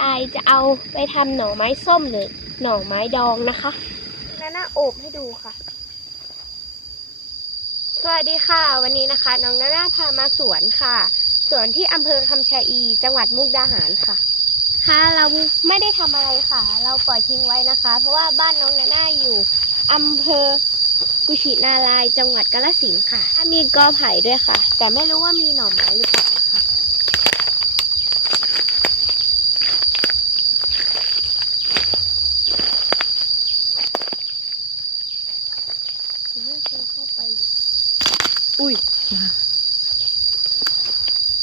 ยายจะเอาไปทำหน่อไม้ส้มหรือหน่อไม้ดองนะคะนาน่าโอบให้ดูค่ะ สวัสดีค่ะ วันนี้นะคะ น้องนาน่าพามาสวนค่ะ สวนที่อำเภอคำชะอี จังหวัดมุกดาหารค่ะ ค่ะ เราไม่ได้ทำอะไรค่ะ เราปล่อยทิ้งไว้นะคะ เพราะว่าบ้านน้องนาน่าอยู่อำเภอกุชินารายจังหวัดกาฬสินธุ์ค่ะ มีกอไผ่ด้วยค่ะ แต่ไม่รู้ว่ามีหน่อไม้หรือเปล่าค่ะ ไม่เคยเข้าไป อุ้ย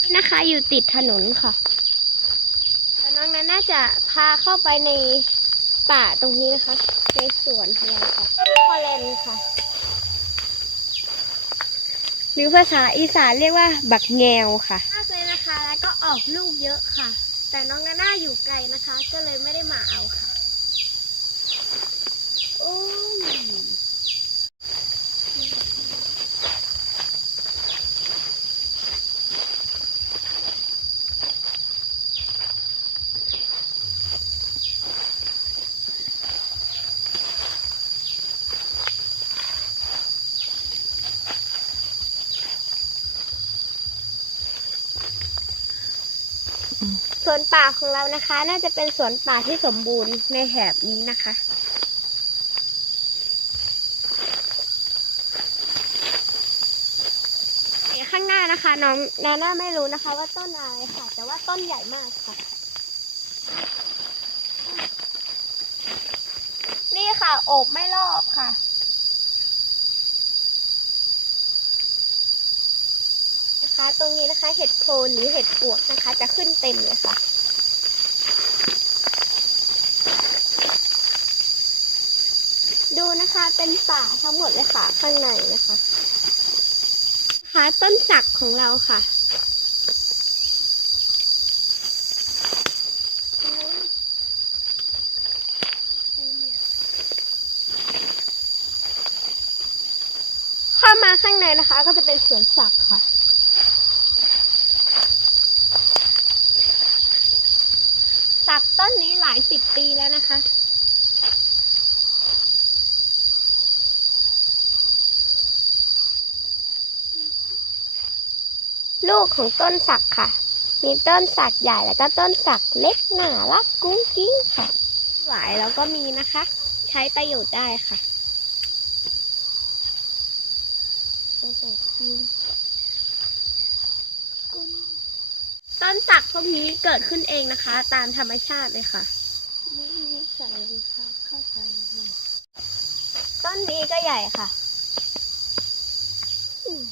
นี่นะคะ อยู่ติดถนนค่ะแล้วน้องนั้นน่าจะพาเข้าไปในป่าตรงนี้นะคะ ในสวนของเราค่ะพอเลนค่ะ หรือภาษาอีสานเรียกว่า บักแงวค่ะมากเลยนะคะ แล้วก็ออกลูกเยอะค่ะ แต่น้องนาน่าอยู่ไกลนะคะ ก็เลยไม่ได้มาเอาค่ะ โอ้ย สวนป่าของเรานะคะ น่าจะเป็นสวนป่าที่สมบูรณ์ในแถบนี้นะคะ ข้างหน้านะคะ น้องนาน่าไม่รู้นะคะ ว่าต้นอะไรค่ะ แต่ว่าต้นใหญ่มากค่ะ นี่ค่ะ โอบไม่รอบค่ะ นะคะ ตรงนี้นะคะ เห็ดโคนหรือเห็ดปวกนะคะ จะขึ้นเต็มเลยค่ะ ดูนะคะเป็นป่าทั้งหมดเลยค่ะ ข้างในนะคะนะคะต้นสักของเราค่ะข้ามาข้างในนะคะ ก็จะเป็นสวนสักค่ะ สักต้นนี้หลาย สิบปีแล้วนะคะ ลูกของต้นสักค่ะ มีต้นสักใหญ่แล้วก็ต้นสักเล็กหนารักกุ้งกิ้งค่ะ หวายแล้วก็มีนะคะ ใช้ประโยชน์ได้ค่ะต้นสักพวกนี้เกิดขึ้นเองนะคะ ตามธรรมชาติเลยค่ะไม่มีใส่รองเท้าเข้าไปเลย ต้นนี้ก็ใหญ่ค่ะอืม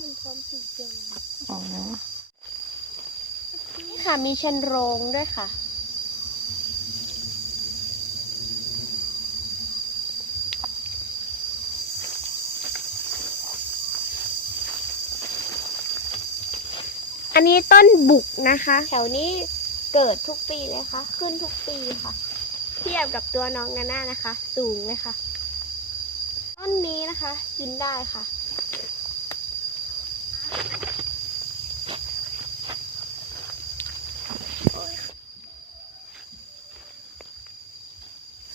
มันพร้อมติดเจออ๋อนี่ค่ะมีชันโรงด้วยค่ะ อันนี้ต้นบุกนะคะ แถวนี้ เกิดทุกปีเลยค่ะ ขึ้นทุกปีค่ะ เทียบกับตัวน้องนาน่านะคะ สูงเลยค่ะ ต้นนี้นะคะกินได้ค่ะ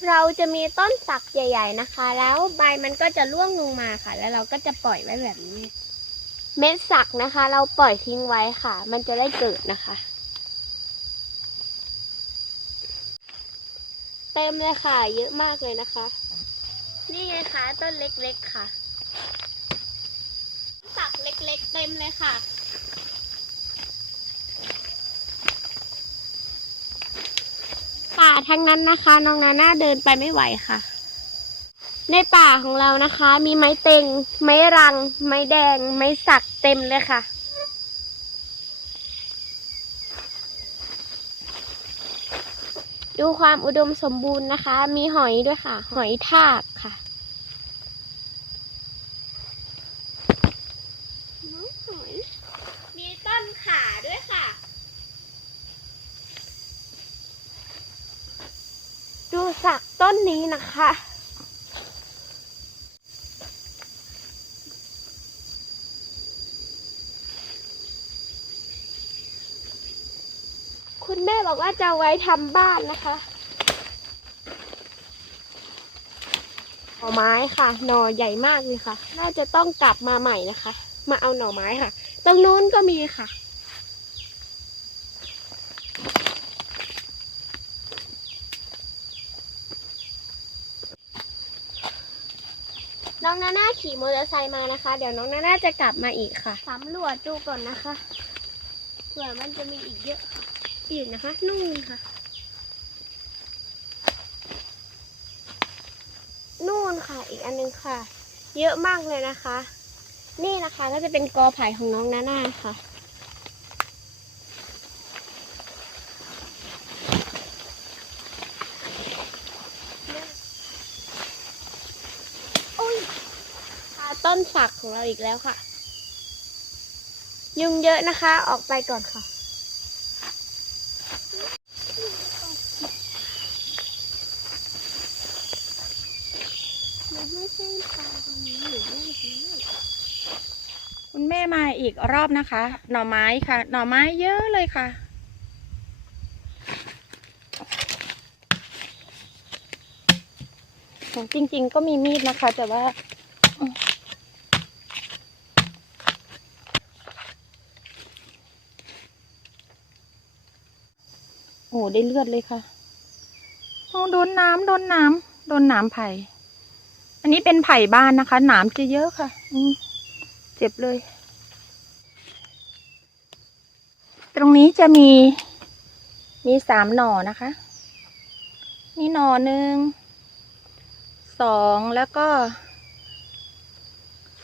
เราจะมีต้นสักใหญ่ ๆนะคะ แล้วใบมันก็จะร่วงลงมาค่ะ แล้วเราก็จะปล่อยไว้แบบนี้ เม็ดสักนะคะ เราปล่อยทิ้งไว้ค่ะ มันจะได้เกิดนะคะ ต็มเลยค่ะ เยอะมากเลยนะคะ นี่ไงคะต้นเล็กๆค่ะสักเล็กๆเต็มเลยค่ะป่าทั้งนั้นนะคะ น้องนาน่าเดินไปไม่ไหวค่ะ ในป่าของเรานะคะ มีไม้เต็ง ไม้รัง ไม้แดง ไม้สักเต็มเลยค่ะ ดูความอุดมสมบูรณ์นะคะ มีหอยด้วยค่ะ หอยทากค่ะน้องหอยมีต้นขาด้วยค่ะ ดูสักต้นนี้นะคะ คุณแม่ บอกว่าจะไว้ทำบ้านนะคะหน่อไม้ค่ะ หน่อใหญ่มากเลยค่ะ น่าจะต้องกลับมาใหม่นะคะ มาเอาหน่อไม้ค่ะ ตรงนู้นก็มีค่ะ น้องนาน่าขี่มอเตอร์ไซค์มานะคะ เดี๋ยวน้องนาน่าจะกลับมาอีกค่ะสำรวจดูก่อนนะคะเผื่อมันจะมีอีกเยอะค่ะ อีกนะคะนู่นค่ะ นู่นค่ะ อีกอันนึงค่ะ เยอะมากเลยนะคะ นี่นะคะก็จะเป็นกอไผ่ของน้องนาน่าค่ะโอ้ยคาต้นฝักของเราอีกแล้วค่ะ ยุงเยอะนะคะ ออกไปก่อนค่ะ มันไม่ใช่ปลาตรงนี้หรือไม่ใช่ คุณแม่มาอีกรอบนะคะ หน่อไม้ค่ะ หน่อไม้เยอะเลยค่ะ จริง ๆ ก็มีมีดนะคะ แต่ว่าอืมโอ้ได้เลือดเลยค่ะโอ้โดนน้ำโดนน้ำโดนหนามไผ่ อันนี้เป็นไผ่บ้านนะคะ หนามจะเยอะค่ะ อืม เจ็บเลย ตรงนี้จะมีมีสามหน่อนะคะ นี่หน่อหนึ่งสองแล้วก็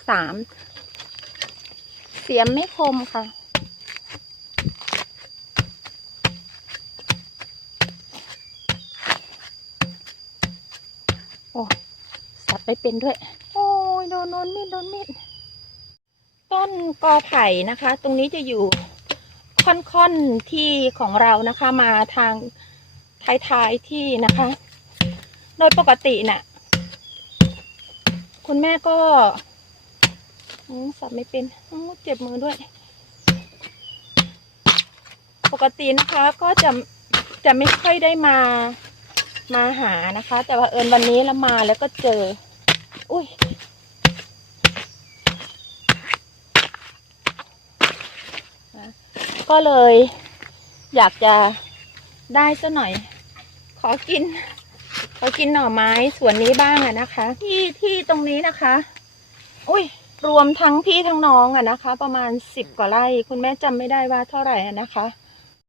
สามเสียมไม่คมค่ะโอ้สับไปเป็นด้วย โอ้ยโดนโดนมีดโดนมีด ต้นกอไผ่นะคะ ตรงนี้จะอยู่ค่อนๆที่ของเรานะคะมาทางท้ายๆที่นะคะ โดยปกติน่ะ คุณแม่ก็อืมสับไม่เป็นอืมเจ็บมือด้วย ปกตินะคะก็จะจะไม่ค่อยได้มามาหานะคะ แต่ว่าเอิญวันนี้เรามาแล้วก็เจอ อุ้ย ก็เลย อยากจะได้ซะหน่อย ขอกิน ขอกินหน่อไม้สวนนี้บ้างอะนะคะ ที่ที่ตรงนี้นะคะ อุ้ยรวมทั้งพี่ทั้งน้องอะนะคะ ประมาณสิบกว่าไร่คุณแม่จำไม่ได้ว่าเท่าไหร่อะนะคะ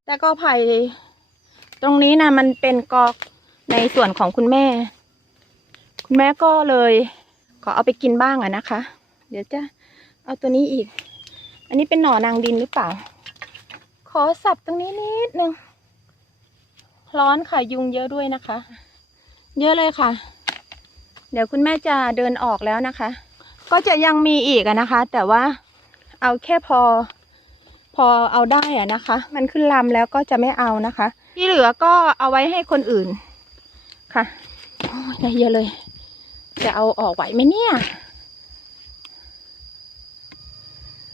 แต่ก็ไผ่ตรงนี้นะมันเป็นกอกในส่วนของคุณแม่ คุณแม่ก็เลย ขอเอาไปกินบ้างอะนะคะ เดี๋ยวจะเอาตัวนี้อีก อันนี้เป็นหน่อนางดินหรือเปล่า ขอสับตรงนี้นิดนึง ร้อนค่ะยุงเยอะด้วยนะคะ เยอะเลยค่ะ เดี๋ยวคุณแม่จะเดินออกแล้วนะคะ ก็จะยังมีอีกนะคะ แต่ว่าเอาแค่พอ พอเอาได้อะนะคะ มันขึ้นลำแล้วก็จะไม่เอานะคะ ที่เหลือก็เอาไว้ให้คนอื่นค่ะโอ้ยเยอะเลย จะเอาออกไหวไหมเนี่ย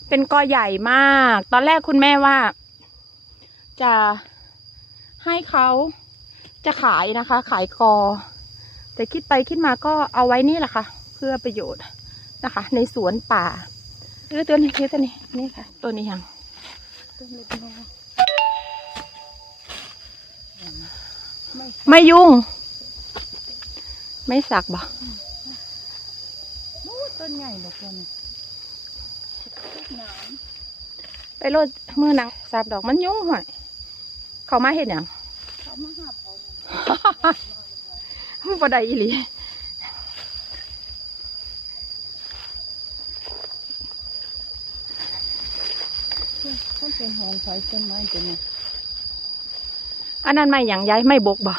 เป็นกอใหญ่มาก ตอนแรกคุณแม่ว่า จะให้เขาจะขายนะคะ ขายกอ แต่คิดไปคิดมาก็เอาไว้นี่แหละค่ะ เพื่อประโยชน์นะคะ ในสวนป่าเออตัวนี้คือตัวนี้นี่ค่ะ ตัวนี้ยังไม่ยุ่ง ไม่สักบ่ต้นใหญ่เหลือเกินไปโลดมือหนังสับดอกมันยุ่งห่วย เขามาเห็นยังเขามาหาเอามันบ่ได้อีหลีต้นเป็นหองคอยต้นไม้ตัวนี้อันนั้นไม่อย่างย้ายไม่บกบ่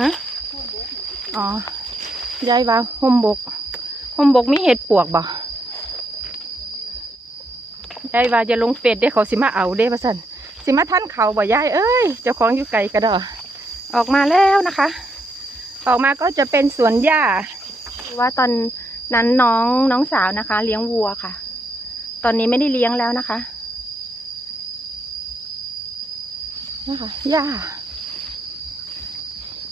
ฮะอ๋อย้ายว่าห่มบกห่มบกมีเห็ดปวกบ่ ยายว่าจะลงเฟซเด้เขาสิมาเอาเด้ประสันสิมาท่านเขาบ่ยายเอ้ยเจ้าของอยู่ไกลกระดอออกมาแล้วนะคะ ออกมาก็จะเป็นสวนหญ้าว่าตอนนั้นน้องน้องสาวนะคะ เลี้ยงวัวค่ะ ตอนนี้ไม่ได้เลี้ยงแล้วนะคะนะคะหญ้า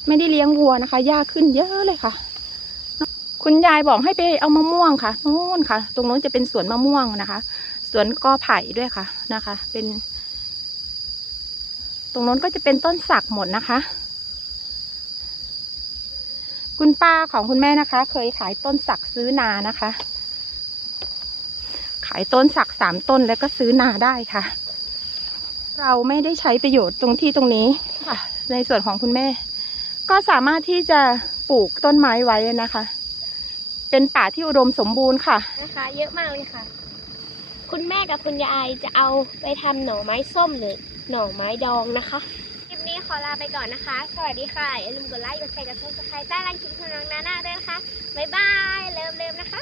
ไม่ได้เลี้ยงวัวนะคะหญ้าขึ้นเยอะเลยค่ะ คุณยายบอกให้ไปเอามะม่วงค่ะนู่นค่ะ ตรงนู้นจะเป็นสวนมะม่วงนะคะ สวนกอไผ่ด้วยค่ะนะคะ เป็น ตรงนู้นก็จะเป็นต้นสักหมดนะคะ คุณป้าของคุณแม่นะคะ เคยขายต้นสักซื้อนานะคะ ขายต้นสักสามต้นแล้วก็ซื้อนาได้ค่ะ เราไม่ได้ใช้ประโยชน์ตรงที่ตรงนี้ค่ะ ในส่วนของคุณแม่ ก็สามารถที่จะปลูกต้นไม้ไว้นะคะ เป็นป่าที่อุดมสมบูรณ์ค่ะ นะคะ เยอะมากเลยค่ะ คุณแม่กับคุณยายจะเอาไปทำหน่อไม้ส้มหรือหน่อไม้ดองนะคะ คลิปนี้ขอลาไปก่อนนะคะ สวัสดีค่ะ อย่าลืมกดไลค์ กดแชร์ กดซับสไครต์ใต้ล่างคลิปของน้องนาน่าด้วยนะคะ บ๊ายบาย เริ่มๆนะคะ